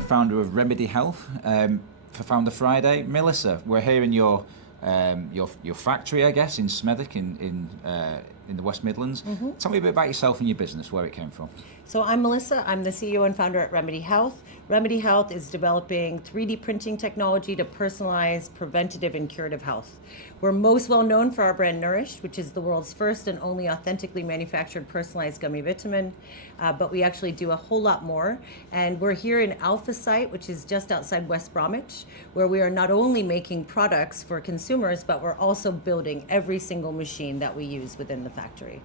founder of Rem3dy Health, for Founder Friday. Melissa, we're here in your factory, I guess, in Smethwick in the West Midlands. Mm-hmm. Tell me a bit about yourself and your business, where it came from. So I'm Melissa. I'm the CEO and founder at Rem3dy Health. Rem3dy Health is developing 3D printing technology to personalize preventative and curative health. We're most well known for our brand Nourish, which is the world's first and only authentically manufactured personalized gummy vitamin, but we actually do a whole lot more. And we're here in Alpha site, which is just outside West Bromwich, where we are not only making products for consumers, but we're also building every single machine that we use within the factory.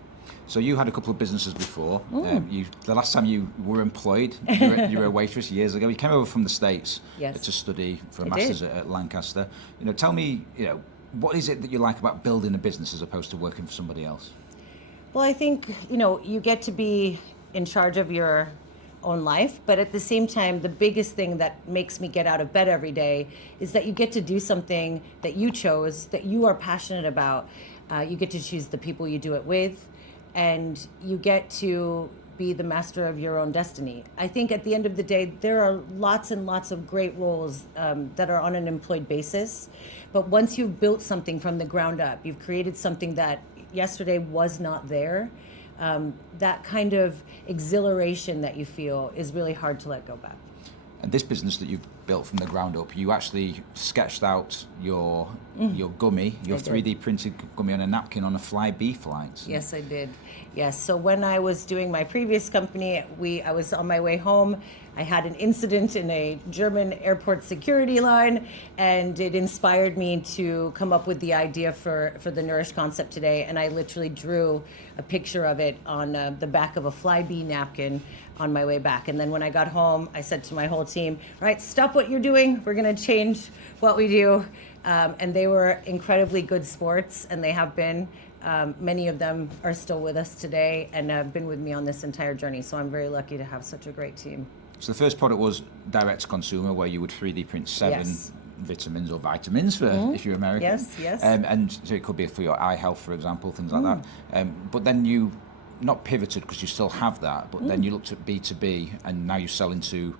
So you had a couple of businesses before. The last time you were employed, you were a waitress years ago. You came over from the States to study for a master's at Lancaster. Tell me, what is it that you like about building a business as opposed to working for somebody else? Well, I think, you get to be in charge of your own life, but at the same time, the biggest thing that makes me get out of bed every day is that you get to do something that you chose, that you are passionate about. You get to choose the people you do it with, and you get to be the master of your own destiny. I think at the end of the day, there are lots and lots of great roles that are on an employed basis. But once you've built something from the ground up, you've created something that yesterday was not there, that kind of exhilaration that you feel is really hard to let go back. And this business that you've built from the ground up, you actually sketched out your gummy, your 3D printed gummy on a napkin on a Flybe flight. Yes, I did. Yes. So when I was doing my previous company, I was on my way home. I had an incident in a German airport security line, and it inspired me to come up with the idea for the Nourish concept today. And I literally drew a picture of it on the back of a Flybe napkin on my way back. And then when I got home, I said to my whole team, all right, stop what you're doing. We're going to change what we do. And they were incredibly good sports, and they have been. Many of them are still with us today and have been with me on this entire journey. So I'm very lucky to have such a great team. So the first product was direct to consumer, where you would 3D print seven vitamins or vitamins for if you're American. Yes. And so it could be for your eye health, for example, things like that. But then you not pivoted, because you still have that, but then you looked at B2B, and now you sell into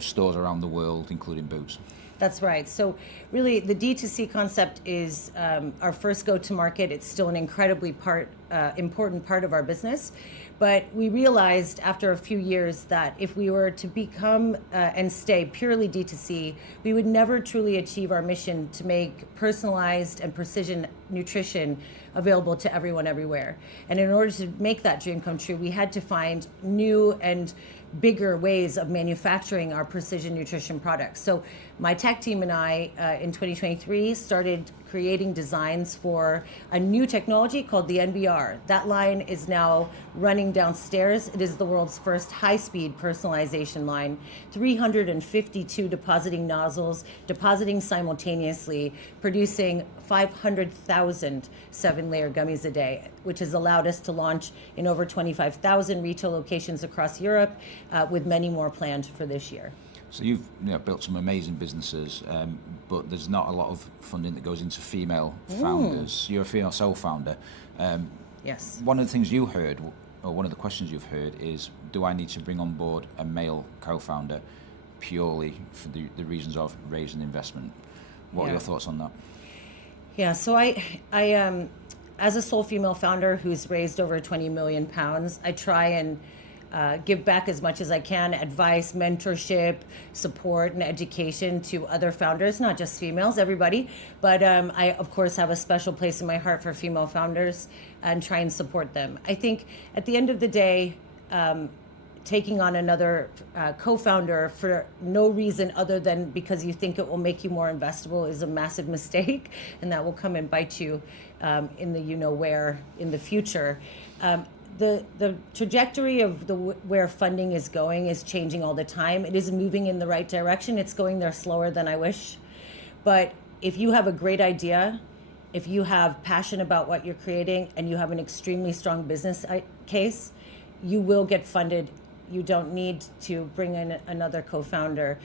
stores around the world, including Boots. That's right. So really the D2C concept is our first go-to-market. It's still an incredibly important part of our business. But we realized after a few years that if we were to become and stay purely D2C, we would never truly achieve our mission to make personalized and precision nutrition available to everyone everywhere. And in order to make that dream come true, we had to find new and bigger ways of manufacturing our precision nutrition products. So my tech team and I in 2023 started creating designs for a new technology called the NBR. That line is now running downstairs. It is the world's first high-speed personalization line, 352 depositing nozzles, depositing simultaneously, producing 500,000 seven-layer gummies a day, which has allowed us to launch in over 25,000 retail locations across Europe, with many more planned for this year. So you've built some amazing businesses, but there's not a lot of funding that goes into female founders. You're a female sole founder. Yes. One of the things you heard, or one of the questions you've heard, is, do I need to bring on board a male co-founder purely for the reasons of raising investment? What are your thoughts on that? Yeah, so I as a sole female founder who's raised over 20 million pounds, I try and give back as much as I can, advice, mentorship, support, and education to other founders, not just females, everybody. But I, of course, have a special place in my heart for female founders and try and support them. I think at the end of the day, taking on another co-founder for no reason other than because you think it will make you more investable is a massive mistake, and that will come and bite you in the you-know-where in the future. The trajectory of where funding is going is changing all the time. It is moving in the right direction. It's going there slower than I wish. But if you have a great idea, if you have passion about what you're creating, and you have an extremely strong business case, you will get funded. You don't need to bring in another co-founder.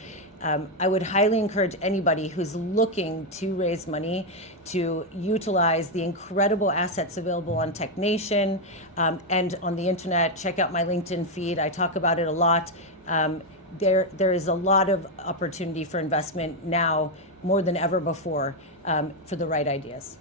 I would highly encourage anybody who's looking to raise money to utilize the incredible assets available on Tech Nation and on the internet. Check out my LinkedIn feed. I talk about it a lot. there is a lot of opportunity for investment now more than ever before for the right ideas.